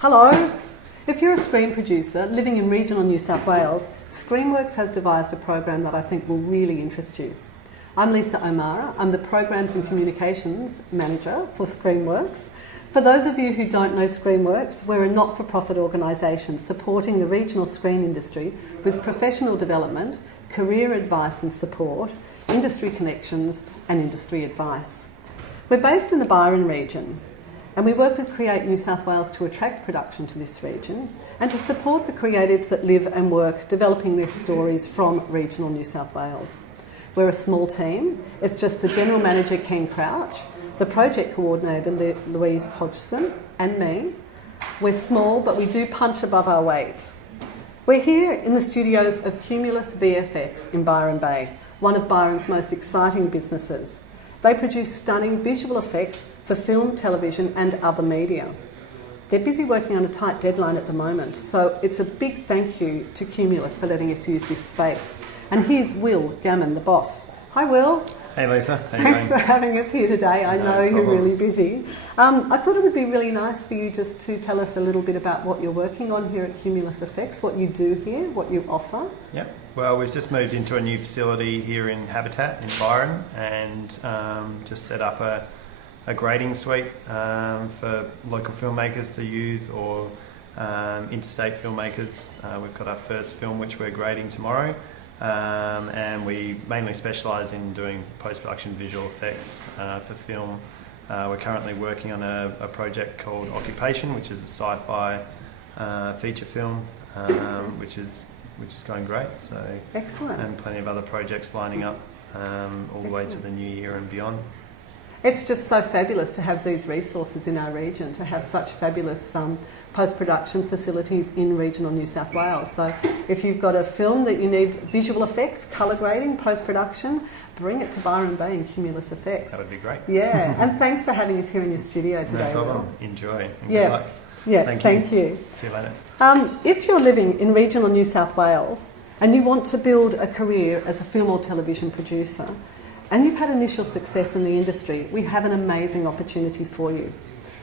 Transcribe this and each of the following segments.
Hello. If you're a screen producer living in regional New South Wales, Screenworks has devised a program that I think will really interest you. I'm Lisa O'Mara. I'm the Programs and Communications Manager for Screenworks. For those of you who don't know Screenworks, we're a not-for-profit organisation supporting the regional screen industry with professional development, career advice and support, industry connections and industry advice. We're based in the Byron region, and we work with Create New South Wales to attract production to this region and to support the creatives that live and work developing their stories from regional New South Wales. We're a small team. It's just the General Manager, Ken Crouch, the Project Coordinator, Louise Hodgson, and me. We're small, but we do punch above our weight. We're here in the studios of Cumulus VFX in Byron Bay, one of Byron's most exciting businesses. They produce stunning visual effects for film, television and other media. They're busy working on a tight deadline at the moment, so it's a big thank you to Cumulus for letting us use this space. And here's Will Gammon, the boss. Hi Will. Hey Lisa, Thanks for having us here today. I know you're really busy. I thought it would be really nice for you just to tell us a little bit about what you're working on here at Cumulus Effects, what you do here, what you offer. Yep. Well, we've just moved into a new facility here in Habitat in Byron and just set up a grading suite for local filmmakers to use or interstate filmmakers. We've got our first film which we're grading tomorrow. And we mainly specialise in doing post-production visual effects for film. We're currently working on a project called Occupation, which is a sci-fi feature film, which is going great. So excellent. And plenty of other projects lining up all the way to the new year and beyond. It's just so fabulous to have these resources in our region, to have such fabulous post-production facilities in regional New South Wales. So if you've got a film that you need visual effects, colour grading, post-production, bring it to Byron Bay and Cumulus Effects. That would be great. Yeah, and thanks for having us here in your studio today. No problem. Will. Enjoy. And yeah. Good luck. Yeah, thank you. See you later. If you're living in regional New South Wales and you want to build a career as a film or television producer, and you've had initial success in the industry, we have an amazing opportunity for you.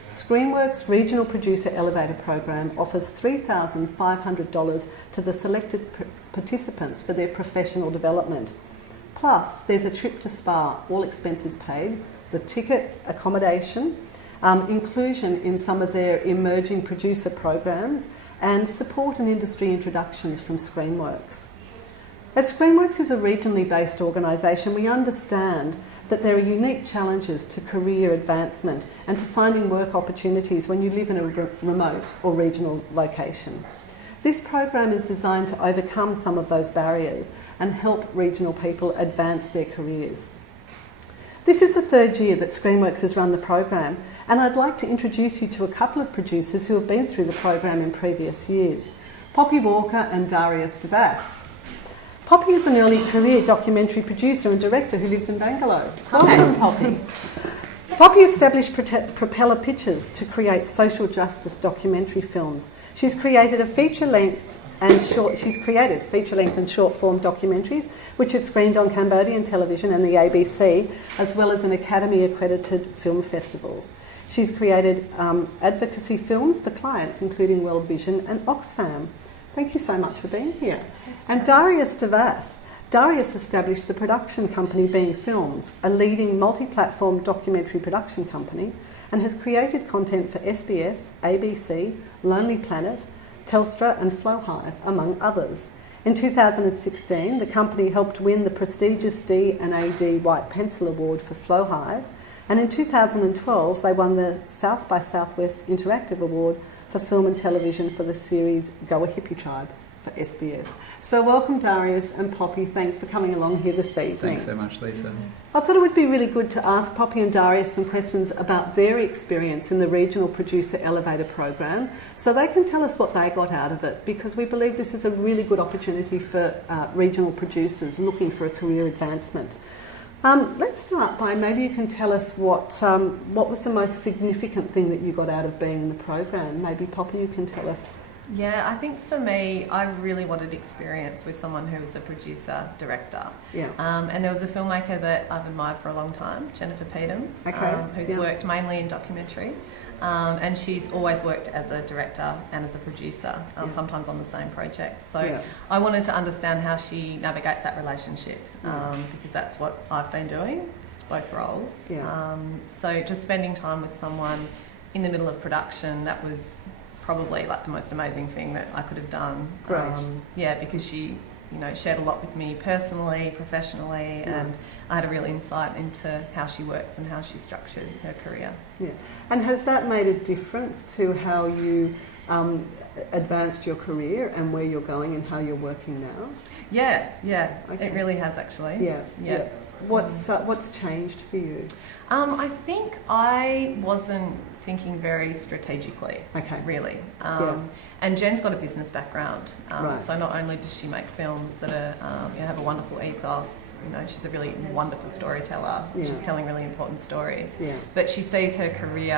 Screenworks Regional Producer Elevator Program offers $3,500 to the selected participants for their professional development. Plus, there's a trip to Spa, all expenses paid, the ticket, accommodation, inclusion in some of their emerging producer programs, and support and industry introductions from Screenworks. As Screenworks is a regionally based organisation, we understand that there are unique challenges to career advancement and to finding work opportunities when you live in a remote or regional location. This program is designed to overcome some of those barriers and help regional people advance their careers. This is the third year that Screenworks has run the program, and I'd like to introduce you to a couple of producers who have been through the program in previous years, Poppy Walker and Darius DeVas. Poppy is an early career documentary producer and director who lives in Bangalore. Welcome, Poppy. Poppy established Propeller Pictures to create social justice documentary films. She's created feature-length and short form documentaries which have screened on Cambodian television and the ABC, as well as in Academy-accredited film festivals. She's created advocacy films for clients including World Vision and Oxfam. Thank you so much for being here. And Darius DeVas. Darius established the production company Being Films, a leading multi-platform documentary production company, and has created content for SBS, ABC, Lonely Planet, Telstra and Flowhive, among others. In 2016, the company helped win the prestigious D&AD White Pencil Award for Flowhive, and in 2012 they won the South by Southwest Interactive Award for film and television for the series Go A Hippie Tribe for SBS. So welcome Darius and Poppy, thanks for coming along here this evening. Thanks so much, Lisa. I thought it would be really good to ask Poppy and Darius some questions about their experience in the Regional Producer Elevator Program so they can tell us what they got out of it, because we believe this is a really good opportunity for regional producers looking for a career advancement. Let's start by, maybe you can tell us what was the most significant thing that you got out of being in the program. Maybe Poppy, you can tell us. Yeah, I think for me, I really wanted experience with someone who was a producer, director. Yeah. And there was a filmmaker that I've admired for a long time, Jennifer Peetham, okay. who's worked mainly in documentary. And she's always worked as a director and as a producer, sometimes on the same project. So I wanted to understand how she navigates that relationship, because that's what I've been doing, both roles. So just spending time with someone in the middle of production, that was probably like the most amazing thing that I could have done. Because she, shared a lot with me personally, professionally, and I had a real insight into how she works and how she structured her career. Yeah. And has that made a difference to how you advanced your career and where you're going and how you're working now? Yeah, Okay. It really has actually. Yeah. What's changed for you? I think I wasn't thinking very strategically, really. And Jen's got a business background, so not only does she make films that are have a wonderful ethos, she's a really wonderful storyteller. She's telling really important stories, but she sees her career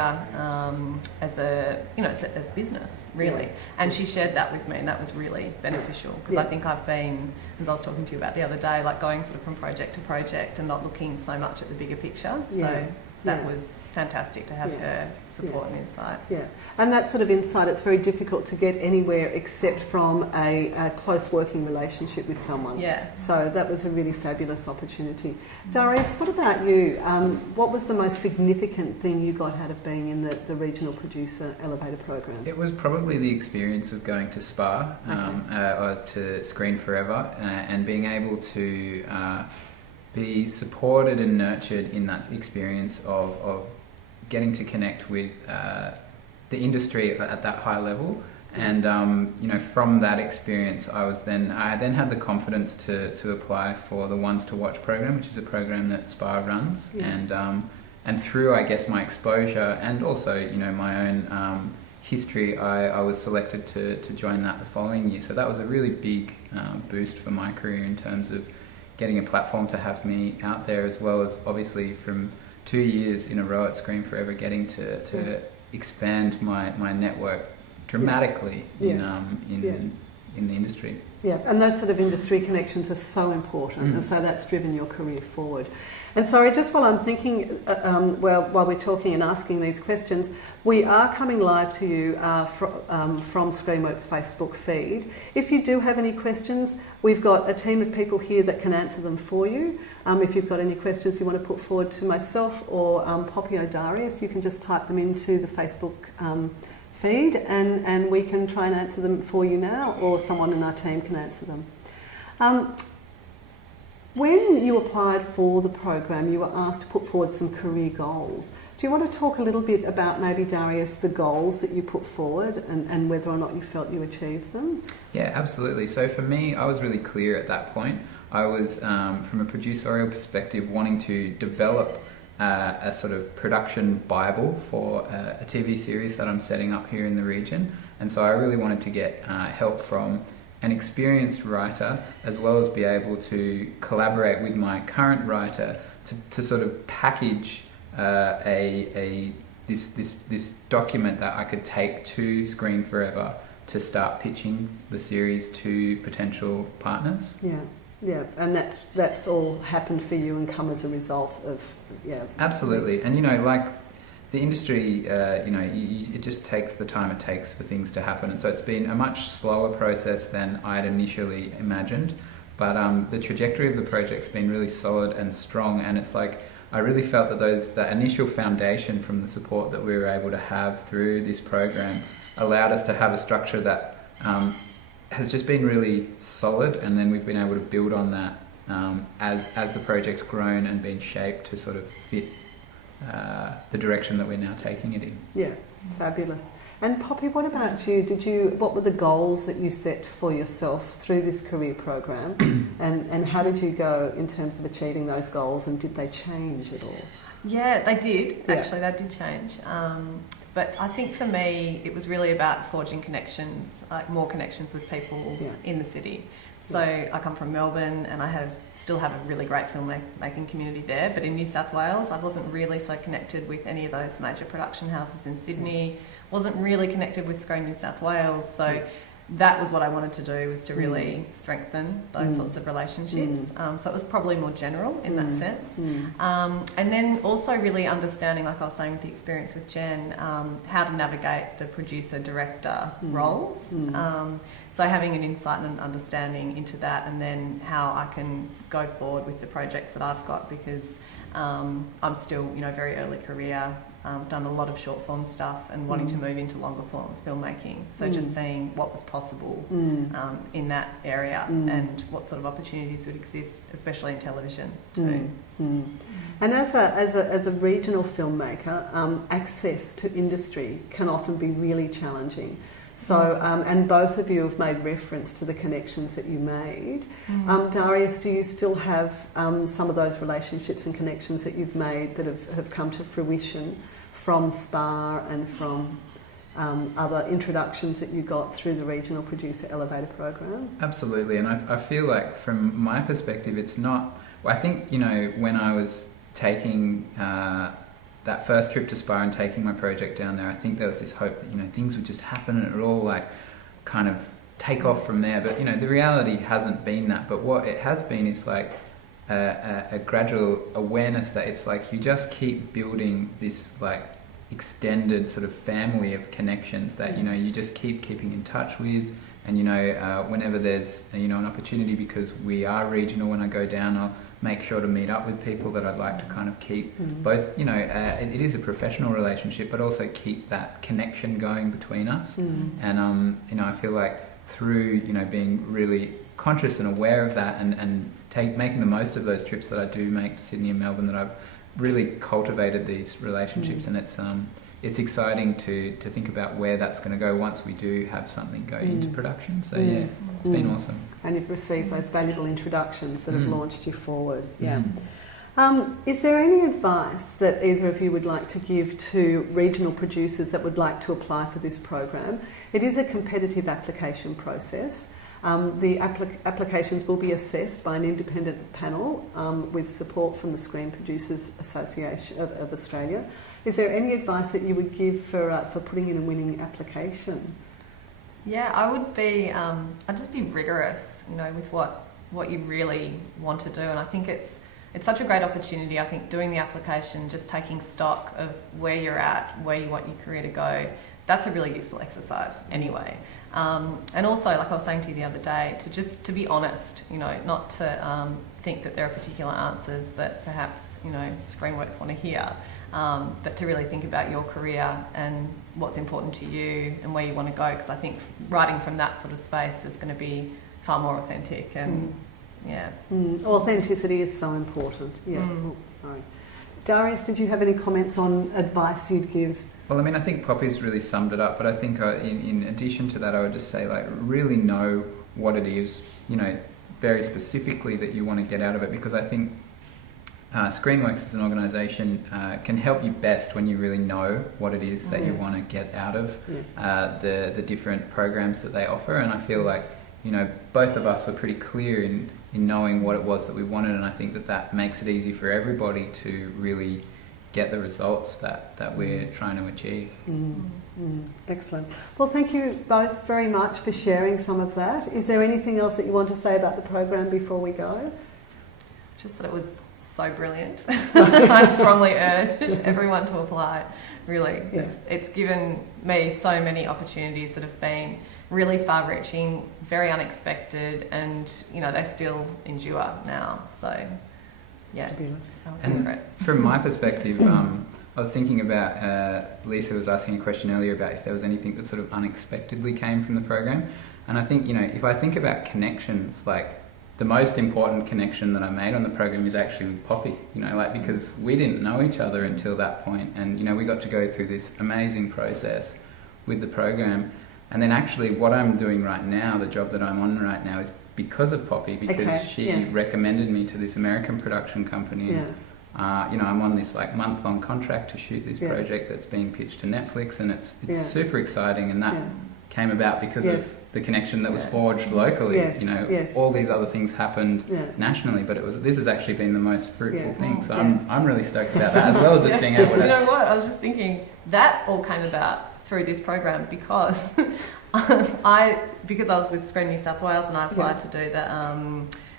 as it's a business, really. And she shared that with me, and that was really beneficial, because I think I've been, as I was talking to you about the other day, like going sort of from project to project and not looking so much at the bigger picture. So that was fantastic to have her support and insight. Yeah, and that sort of insight, it's very difficult to get anywhere except from a close working relationship with someone. So that was a really fabulous opportunity. Darius, what about you? What was the most significant thing you got out of being in the Regional Producer Elevator program? It was probably the experience of going to SPA or to Screen Forever and being able to be supported and nurtured in that experience of getting to connect with the industry at that high level. And from that experience, I then had the confidence to apply for the Ones to Watch program, which is a program that SPA runs. And through, I guess, my exposure and also my own history, I was selected to join that the following year. So that was a really big boost for my career in terms of getting a platform to have me out there, as well as obviously from 2 years in a row at Screen Forever, getting to expand my network dramatically in the industry. Yeah, and those sort of industry connections are so important, and so that's driven your career forward. And sorry, just while I'm thinking, while we're talking and asking these questions, we are coming live to you from Screenworks' Facebook feed. If you do have any questions, we've got a team of people here that can answer them for you. If you've got any questions you want to put forward to myself or Poppy or Darius, you can just type them into the Facebook feed and we can try and answer them for you now, or someone in our team can answer them. When you applied for the program, you were asked to put forward some career goals. Do you want to talk a little bit about maybe, Darius, the goals that you put forward and whether or not you felt you achieved them? Yeah, absolutely. So for me, I was really clear at that point. I was, from a producerial perspective, wanting to develop a sort of production Bible for a TV series that I'm setting up here in the region. And so I really wanted to get help from an experienced writer, as well as be able to collaborate with my current writer to sort of package this document that I could take to Screen Forever to start pitching the series to potential partners. Yeah, and that's all happened for you and come as a result of Absolutely, and like the industry, it just takes the time it takes for things to happen, and so it's been a much slower process than I had initially imagined. But the trajectory of the project's been really solid and strong, and it's like I really felt that initial foundation from the support that we were able to have through this program allowed us to have a structure that has just been really solid, and then we've been able to build on that as the project's grown and been shaped to sort of fit the direction that we're now taking it in. Yeah, fabulous. And Poppy, what about you? What were the goals that you set for yourself through this career program, and how did you go in terms of achieving those goals, and did they change at all? Yeah, they did. Actually, they did change. But I think for me, it was really about forging connections, like more connections with people in the city. So I come from Melbourne, and I still have a really great filmmaking community there. But in New South Wales, I wasn't really so connected with any of those major production houses in Sydney. Wasn't really connected with Screen New South Wales. So that was what I wanted to do, was to really strengthen those sorts of relationships. So it was probably more general in that sense. And then also really understanding, like I was saying with the experience with Jen, how to navigate the producer-director roles. So having an insight and an understanding into that, and then how I can go forward with the projects that I've got, because I'm still, you know, very early career, done a lot of short form stuff and wanting to move into longer form filmmaking. So just seeing what was possible in that area and what sort of opportunities would exist, especially in television too. And as a regional filmmaker, access to industry can often be really challenging. So, and both of you have made reference to the connections that you made. Darius, do you still have some of those relationships and connections that you've made that have come to fruition from SPA and from other introductions that you got through the Regional Producer Elevator Program? Absolutely, and I feel like from my perspective, it's not... Well, I think, you know, when I was taking... that first trip to SPA and taking my project down there, I think there was this hope that, you know, things would just happen and it would all like kind of take off from there. But, you know, the reality hasn't been that. But what it has been is like a gradual awareness that it's like you just keep building this like extended sort of family of connections that, you know, you just keeping in touch with. And, you know, whenever there's, you know, an opportunity, because we are regional, when I go down, I'll make sure to meet up with people that I'd like to kind of keep both, you know, it is a professional relationship, but also keep that connection going between us. And, you know, I feel like through, you know, being really conscious and aware of that and making the most of those trips that I do make to Sydney and Melbourne, that I've really cultivated these relationships. And it's exciting to think about where that's going to go once we do have something go into production. So yeah, it's been awesome. And you've received those valuable introductions that have launched you forward. Is there any advice that either of you would like to give to regional producers that would like to apply for this program? It is a competitive application process. The applications will be assessed by an independent panel with support from the Screen Producers Association of Australia. Is there any advice that you would give for putting in a winning application? Yeah, I would be. I'd just be rigorous, you know, with what you really want to do, and I think it's such a great opportunity. I think doing the application, just taking stock of where you're at, where you want your career to go, that's a really useful exercise anyway. And also, like I was saying to you the other day, to be honest, you know, not to think that there are particular answers that perhaps, you know, Screenworks want to hear, but to really think about your career and what's important to you and where you want to go, because I think writing from that sort of space is going to be far more authentic and authenticity is so important. Sorry. Darius, did you have any comments on advice you'd give? Well, I mean, I think Poppy's really summed it up, but I think in addition to that, I would just say, like, really know what it is, you know, very specifically that you want to get out of it, because I think Screenworks as an organisation can help you best when you really know what it is that you want to get out of the different programs that they offer. And I feel like, you know, both of us were pretty clear in knowing what it was that we wanted, and I think that makes it easy for everybody to really get the results that we're trying to achieve. Excellent. Well, thank you both very much for sharing some of that. Is there anything else that you want to say about the program before we go? Just that it was so brilliant. I'd strongly urge everyone to apply. Really, it's given me so many opportunities that have been really far-reaching, very unexpected, and, you know, they still endure now. So yeah, and from my perspective, I was thinking about, Lisa was asking a question earlier about if there was anything that sort of unexpectedly came from the program. And I think, you know, if I think about connections, like the most important connection that I made on the program is actually with Poppy, you know, like, because we didn't know each other until that point. And, you know, we got to go through this amazing process with the program. And then actually what I'm doing right now, the job that I'm on right now, is because of Poppy, because she recommended me to this American production company. You know, I'm on this like month-long contract to shoot this project that's being pitched to Netflix, and it's super exciting, and that came about because of the connection that was forged locally. You know, all these other things happened nationally, but this has actually been the most fruitful thing. So I'm really stoked about that, as well as just being able to... You know what? I was just thinking that all came about through this program, because because I was with Screen New South Wales and I applied to do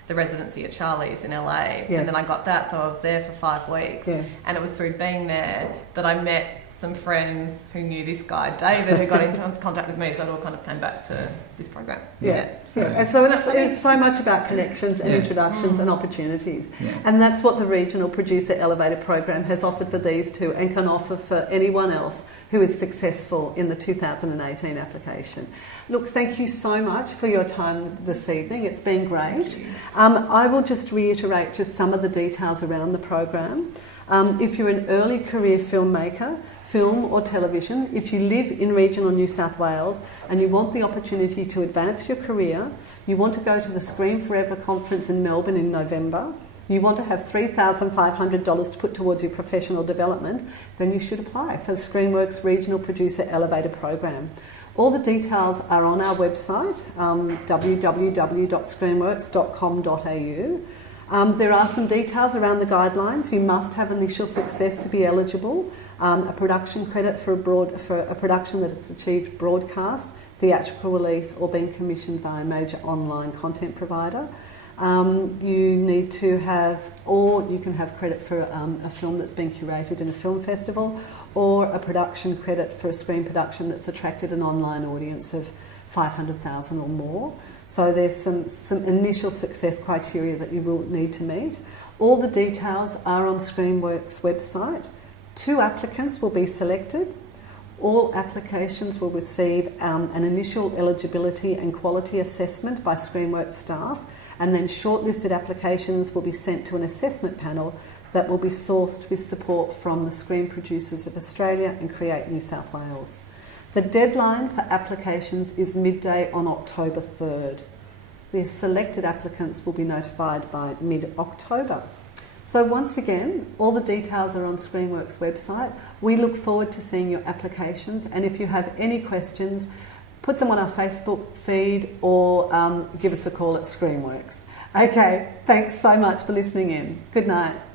the residency at Charlie's in LA, and then I got that, so I was there for 5 weeks, and it was through being there that I met some friends who knew this guy David, who got into contact with me, so it all kind of came back to this program. And so it's so much about connections and introductions and opportunities, and that's what the Regional Producer Elevator program has offered for these two and can offer for anyone else who is successful in the 2018 application. Look, thank you so much for your time this evening. It's been great. I will just reiterate just some of the details around the program. If you're an early career filmmaker, film or television, if you live in regional New South Wales and you want the opportunity to advance your career, you want to go to the Screen Forever conference in Melbourne in November, you want to have $3,500 to put towards your professional development, then you should apply for the Screenworks Regional Producer Elevator program. All the details are on our website, www.screenworks.com.au. There are some details around the guidelines. You must have initial success to be eligible. A production credit for a production that has achieved broadcast, theatrical release, or been commissioned by a major online content provider. You need to have, or you can have credit for a film that's been curated in a film festival, or a production credit for a screen production that's attracted an online audience of 500,000 or more. So there's some initial success criteria that you will need to meet. All the details are on Screenworks' website. 2 applicants will be selected. All applications will receive an initial eligibility and quality assessment by Screenworks staff, and then shortlisted applications will be sent to an assessment panel that will be sourced with support from the Screen Producers of Australia and Create New South Wales. The deadline for applications is midday on October 3rd. The selected applicants will be notified by mid-October. So once again, all the details are on Screenworks' website. We look forward to seeing your applications, and if you have any questions, put them on our Facebook feed or give us a call at Screenworks. Okay, thanks so much for listening in. Good night.